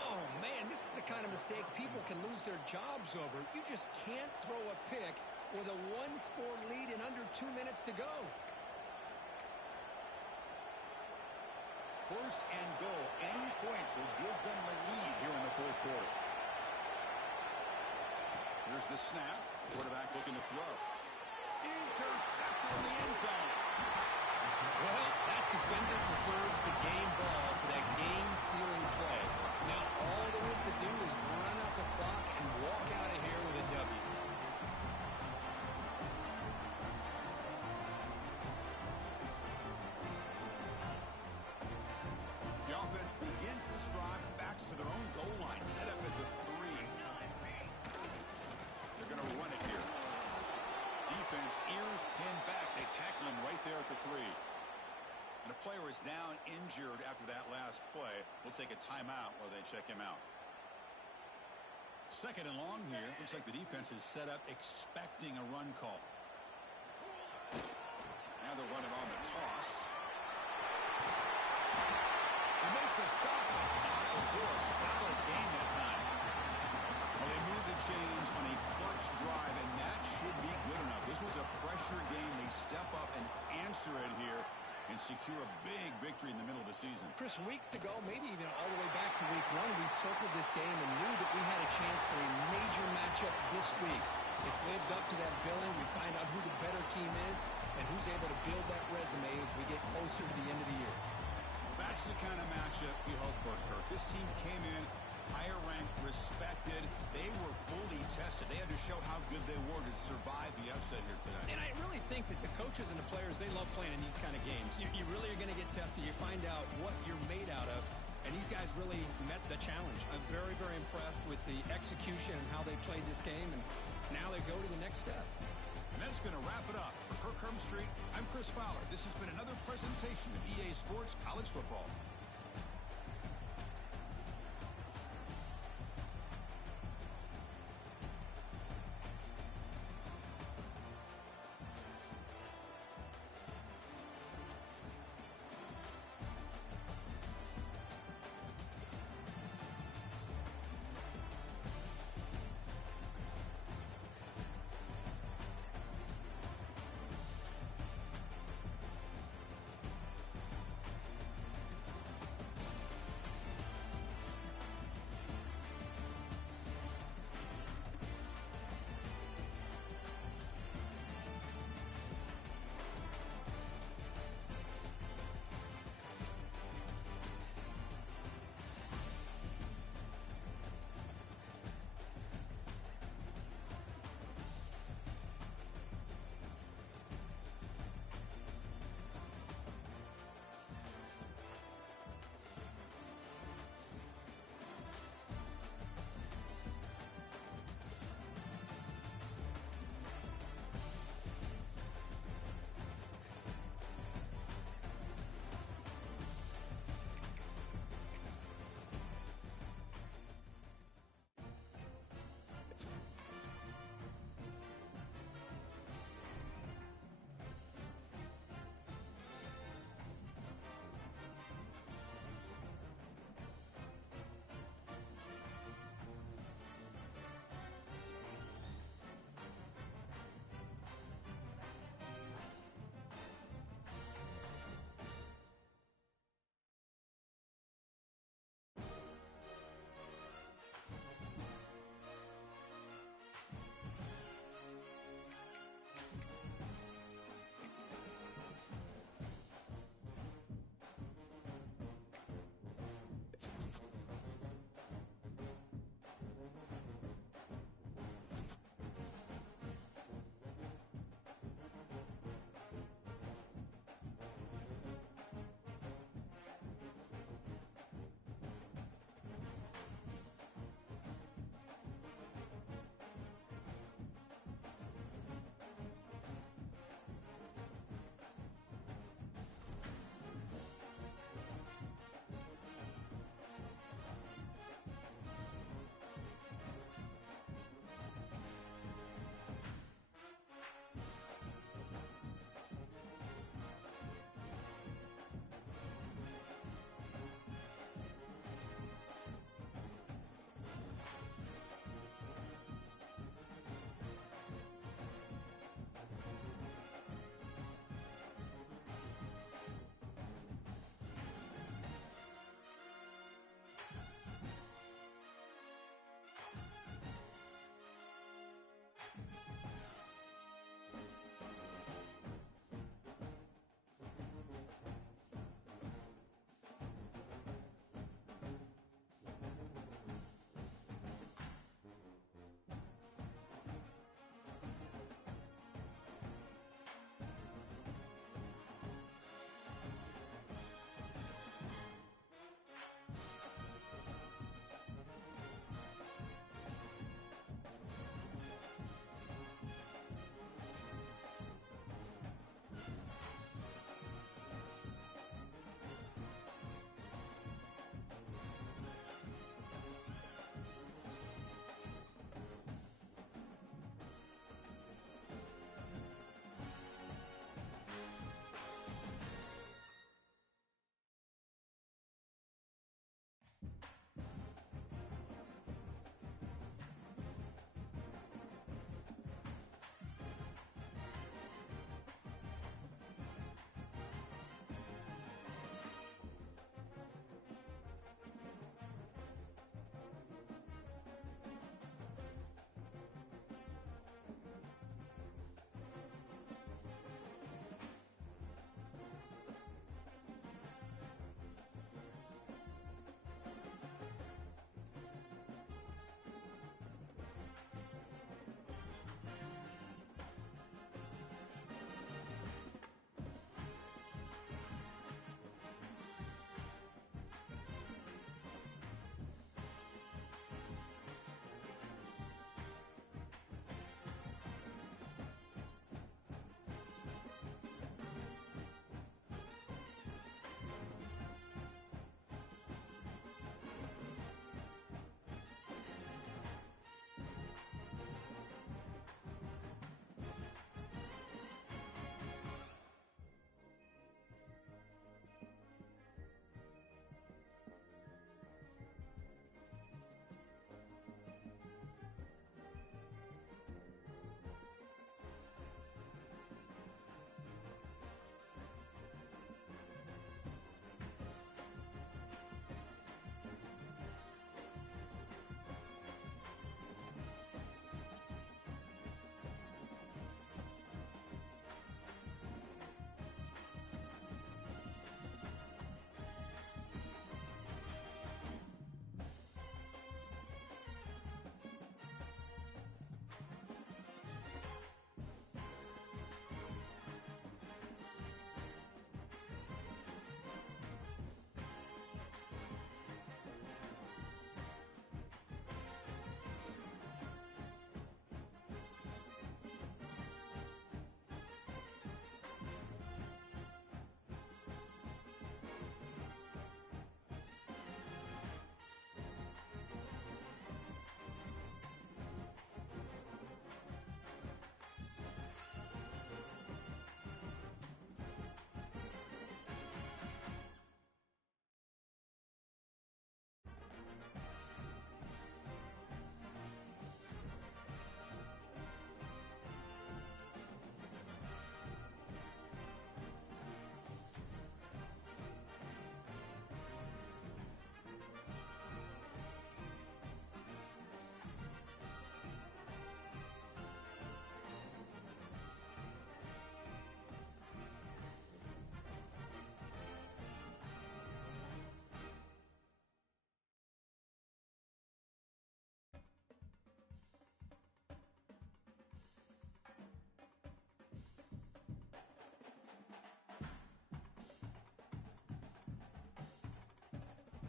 Oh, man, this is the kind of mistake people can lose their jobs over. You just can't throw a pick with a 1-score lead in under 2 minutes to go. 1st and goal. Any points will give them the lead here in the 4th quarter. Here's the snap. Quarterback looking to throw. Intercepted in the end zone. Well, that defender deserves the game ball for that game-sealing play. Now all there is to do is run out the clock and walk out of here with a W. The offense begins this drive, backs to their own goal line, set up at the 3. They're going to run it here. Defense, ears pinned back. They tackle him right there at the 3. And a player is down, injured after that last play. We'll take a timeout while they check him out. 2nd and long here. Looks like the defense is set up expecting a run call. Now they'll run it on the toss. They make the stop, not before a solid game that time. Well, they move the chains on a clutch drive, and that should be good enough. This was a pressure game. They step up and answer it here and secure a big victory in the middle of the season. Chris, weeks ago, maybe even all the way back to week 1, we circled this game and knew that we had a chance for a major matchup this week. It lived up to that billing. We find out who the better team is and who's able to build that resume as we get closer to the end of the year. That That's the kind of matchup you hope for, Kirk. This team came in higher ranked, respected. They were fully tested. They had to show how good they were to survive the upset here today. And I really think that the coaches and the players, they love playing in these kind of games. You really are going to get tested. You find out what you're made out of. And these guys really met the challenge. I'm very, very impressed with the execution and how they played this game. And now they go to the next step. And that's going to wrap it up. For Kirk Street, I'm Chris Fowler. This has been another presentation of EA Sports College Football.